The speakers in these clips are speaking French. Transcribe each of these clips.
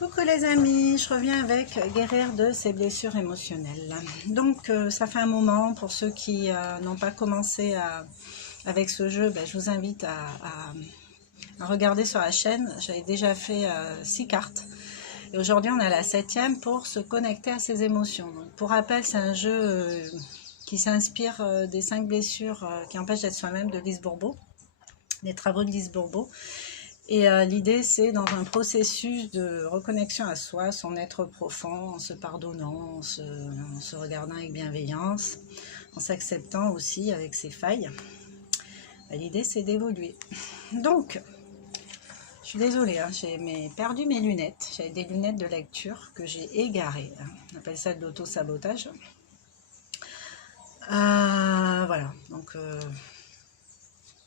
Coucou les amis, je reviens avec guérir de ses blessures émotionnelles. Donc ça fait un moment, pour ceux qui n'ont pas commencé avec ce jeu, je vous invite à regarder sur la chaîne. J'avais déjà fait 6 cartes et aujourd'hui on a la 7e pour se connecter à ses émotions. Donc, pour rappel, c'est un jeu qui s'inspire des 5 blessures qui empêchent d'être soi-même de Lise Bourbeau, des travaux de Lise Bourbeau. Et l'idée, c'est dans un processus de reconnexion à soi, son être profond, en se pardonnant, en se regardant avec bienveillance, en s'acceptant aussi avec ses failles. L'idée, c'est d'évoluer. Donc, je suis désolée, hein, j'ai perdu mes lunettes. J'avais des lunettes de lecture que j'ai égarées. On appelle ça de l'auto-sabotage. Voilà, donc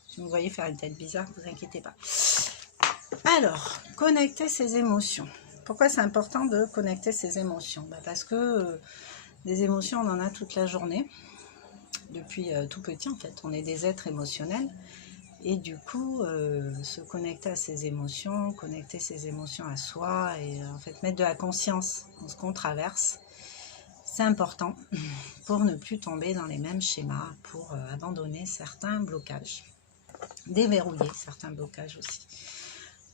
si vous me voyez faire une tête bizarre, ne vous inquiétez pas. Alors, connecter ses émotions. Pourquoi c'est important de connecter ses émotions? Parce que des émotions, on en a toute la journée. Depuis tout petit, en fait, on est des êtres émotionnels. Et du coup, se connecter à ses émotions, connecter ses émotions à soi et en fait mettre de la conscience dans ce qu'on traverse, c'est important pour ne plus tomber dans les mêmes schémas, pour abandonner certains blocages, déverrouiller certains blocages aussi.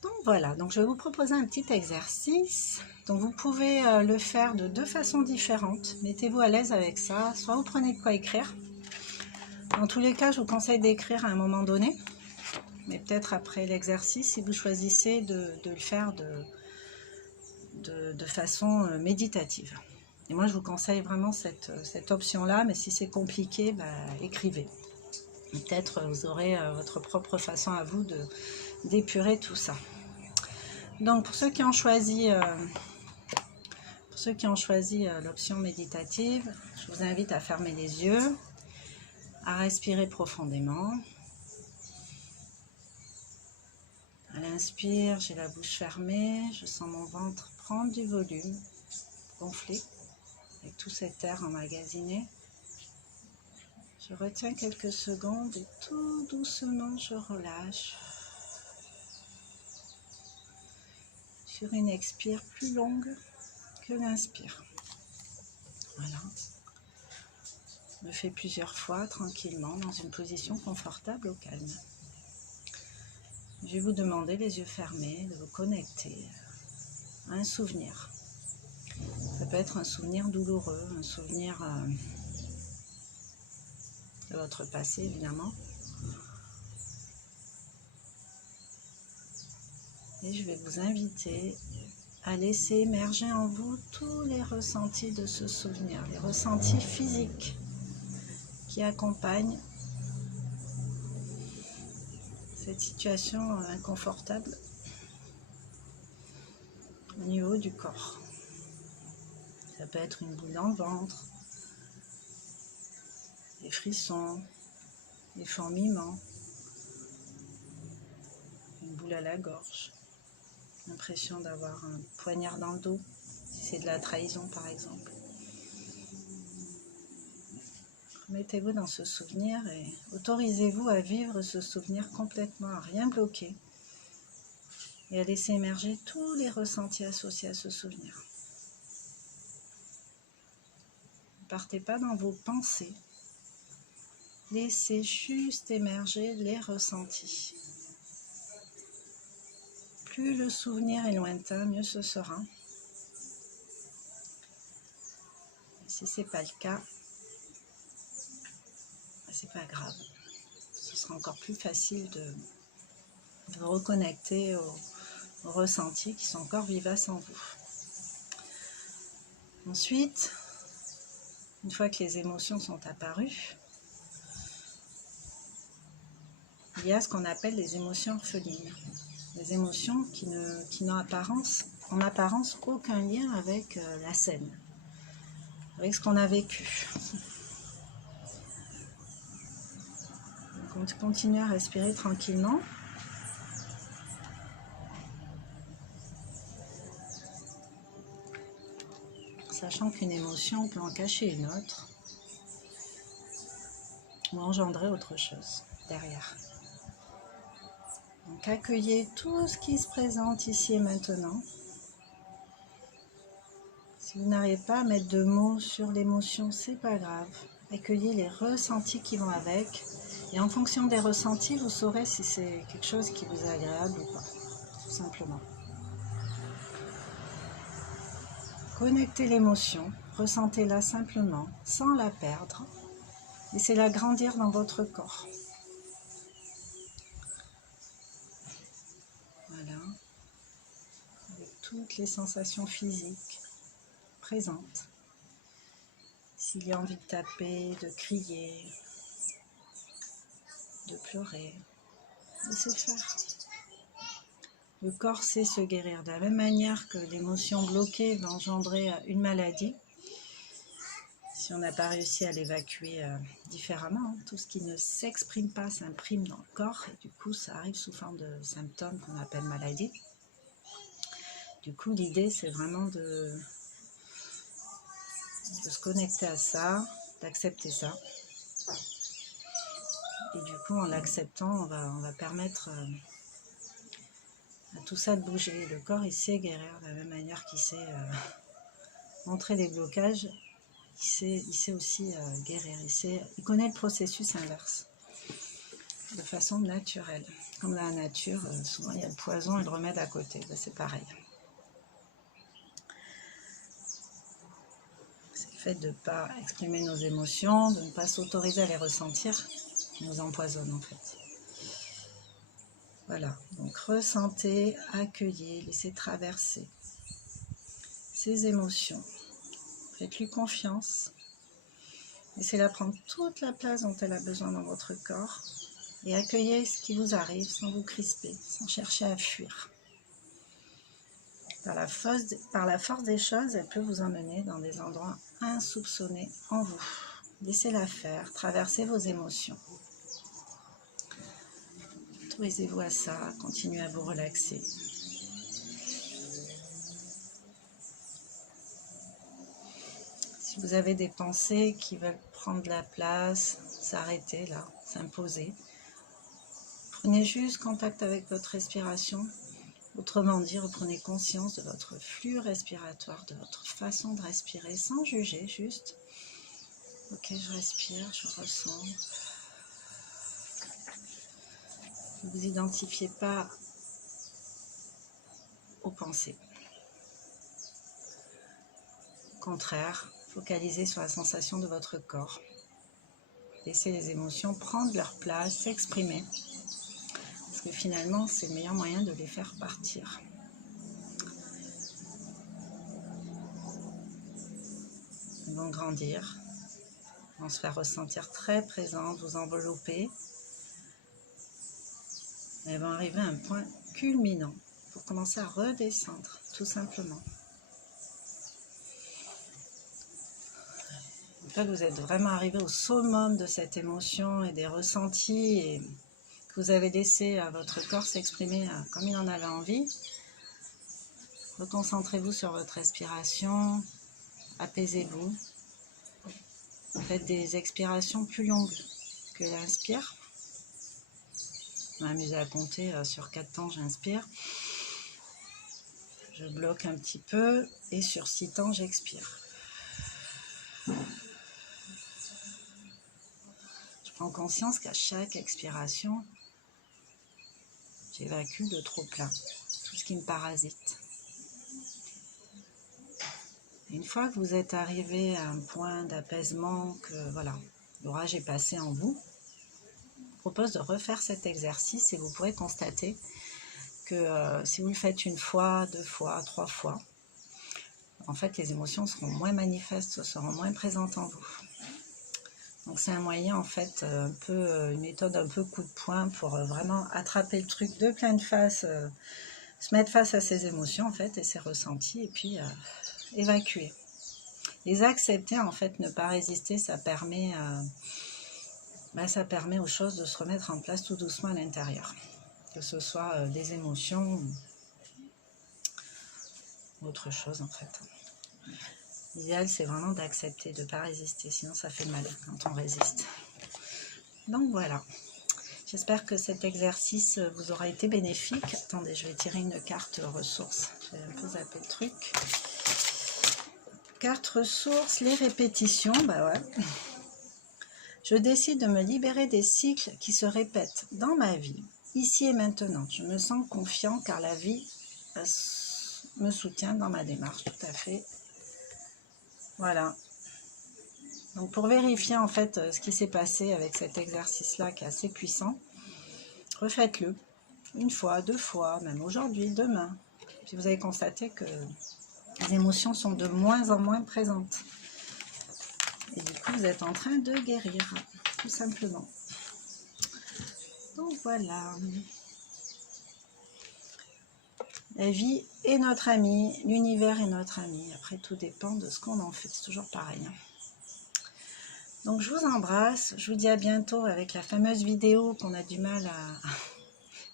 Donc voilà, donc je vais vous proposer un petit exercice. Donc vous pouvez le faire de 2 façons différentes. Mettez-vous à l'aise avec ça. Soit vous prenez de quoi écrire. Dans tous les cas, je vous conseille d'écrire à un moment donné. Mais peut-être après l'exercice, si vous choisissez de le faire de façon méditative. Et moi, je vous conseille vraiment cette option-là. Mais si c'est compliqué, écrivez. Peut-être vous aurez votre propre façon à vous d'épurer tout ça. Donc pour ceux qui ont choisi l'option méditative, je vous invite à fermer les yeux, à respirer profondément. À l'inspire, j'ai la bouche fermée, je sens mon ventre prendre du volume, gonfler avec tout cet air emmagasiné. Je retiens quelques secondes et tout doucement je relâche. Sur une expire plus longue que l'inspire. Voilà. Je le fais plusieurs fois tranquillement dans une position confortable au calme. Je vais vous demander, les yeux fermés, de vous connecter à un souvenir. Ça peut être un souvenir douloureux, un souvenir de votre passé évidemment. Et je vais vous inviter à laisser émerger en vous tous les ressentis de ce souvenir, les ressentis physiques qui accompagnent cette situation inconfortable au niveau du corps. Ça peut être une boule dans le ventre, des frissons, des fourmillements, une boule à la gorge, l'impression d'avoir un poignard dans le dos, si c'est de la trahison par exemple. Mettez-vous dans ce souvenir et autorisez-vous à vivre ce souvenir complètement, à rien bloquer et à laisser émerger tous les ressentis associés à ce souvenir. Ne partez pas dans vos pensées, laissez juste émerger les ressentis. Plus le souvenir est lointain, mieux ce sera. Et si ce n'est pas le cas, c'est pas grave. Ce sera encore plus facile de vous reconnecter aux ressentis qui sont encore vivaces en vous. Ensuite, une fois que les émotions sont apparues, il y a ce qu'on appelle les émotions orphelines. Des émotions qui n'ont en apparence aucun lien avec la scène, avec ce qu'on a vécu. Donc on continue à respirer tranquillement. Sachant qu'une émotion peut en cacher une autre ou engendrer autre chose derrière. Donc accueillez tout ce qui se présente ici et maintenant. Si vous n'arrivez pas à mettre de mots sur l'émotion, c'est pas grave. Accueillez les ressentis qui vont avec. Et en fonction des ressentis, vous saurez si c'est quelque chose qui vous est agréable ou pas, tout simplement. Connectez l'émotion, ressentez-la simplement, sans la perdre. Laissez-la grandir dans votre corps. Voilà. Avec toutes les sensations physiques présentes. S'il y a envie de taper, de crier, de pleurer, laissez faire. Le corps sait se guérir. De la même manière que l'émotion bloquée va engendrer une maladie, si on n'a pas réussi à l'évacuer différemment, tout ce qui ne s'exprime pas s'imprime dans le corps et du coup ça arrive sous forme de symptômes qu'on appelle maladie. Du coup l'idée c'est vraiment de se connecter à ça, d'accepter ça. Et du coup en l'acceptant on va permettre à tout ça de bouger. Le corps il sait guérir de la même manière qu'il sait montrer des blocages. Il sait aussi guérir, il connaît le processus inverse, de façon naturelle. Comme dans la nature, souvent il y a le poison et le remède à côté, ben, c'est pareil. C'est le fait de ne pas exprimer nos émotions, de ne pas s'autoriser à les ressentir, qui nous empoisonne en fait. Voilà, donc ressentez, accueillez, laissez traverser ces émotions. Faites-lui confiance. Laissez-la prendre toute la place dont elle a besoin dans votre corps et accueillez ce qui vous arrive sans vous crisper, sans chercher à fuir. Par la force des choses, elle peut vous emmener dans des endroits insoupçonnés en vous. Laissez-la faire, traversez vos émotions. Autorisez-vous à ça, continuez à vous relaxer. Si vous avez des pensées qui veulent prendre de la place, s'arrêter là, s'imposer, prenez juste contact avec votre respiration. Autrement dit, reprenez conscience de votre flux respiratoire, de votre façon de respirer, sans juger, juste. Ok, je respire, je ressens. Ne vous identifiez pas aux pensées. Au contraire, focalisez sur la sensation de votre corps. Laissez les émotions prendre leur place, s'exprimer. Parce que finalement, c'est le meilleur moyen de les faire partir. Elles vont grandir, vont se faire ressentir très présentes, vous envelopper. Elles vont arriver à un point culminant pour commencer à redescendre, tout simplement. Une fois que vous êtes vraiment arrivé au summum de cette émotion et des ressentis et que vous avez laissé à votre corps s'exprimer comme il en avait envie, reconcentrez-vous sur votre respiration, apaisez-vous. Faites des expirations plus longues que l'inspire. Je m'amuse à compter sur 4 temps, j'inspire. Je bloque un petit peu et sur 6 temps, j'expire. Je prends conscience qu'à chaque expiration, j'évacue le trop-plein, tout ce qui me parasite. Et une fois que vous êtes arrivé à un point d'apaisement, que voilà, l'orage est passé en vous, je vous propose de refaire cet exercice et vous pourrez constater que si vous le faites 1 fois, 2 fois, 3 fois, en fait les émotions seront moins manifestes, seront moins présentes en vous. Donc c'est un moyen en fait, une méthode un peu coup de poing pour vraiment attraper le truc de pleine face, se mettre face à ses émotions en fait et ses ressentis et puis évacuer. Les accepter en fait, ne pas résister, ça permet aux choses de se remettre en place tout doucement à l'intérieur. Que ce soit des émotions ou autre chose en fait. L'idéal c'est vraiment d'accepter, de ne pas résister, sinon ça fait mal quand on résiste. Donc voilà, j'espère que cet exercice vous aura été bénéfique. Attendez, je vais tirer une carte ressources, j'ai un peu zappé le truc. Carte ressources, les répétitions, bah ouais. Je décide de me libérer des cycles qui se répètent dans ma vie, ici et maintenant. Je me sens confiant car la vie me soutient dans ma démarche, tout à fait. Voilà. Donc pour vérifier en fait ce qui s'est passé avec cet exercice-là qui est assez puissant, refaites-le une fois, 2 fois, même aujourd'hui, demain. Si vous avez constaté que les émotions sont de moins en moins présentes. Et du coup, vous êtes en train de guérir, tout simplement. Donc voilà. La vie est notre ami, l'univers est notre ami. Après, tout dépend de ce qu'on en fait. C'est toujours pareil. Donc, je vous embrasse. Je vous dis à bientôt avec la fameuse vidéo qu'on a du mal à...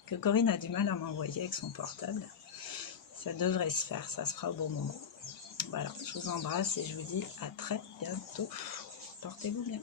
que Corinne a du mal à m'envoyer avec son portable. Ça devrait se faire, ça se fera au bon moment. Voilà, je vous embrasse et je vous dis à très bientôt. Portez-vous bien.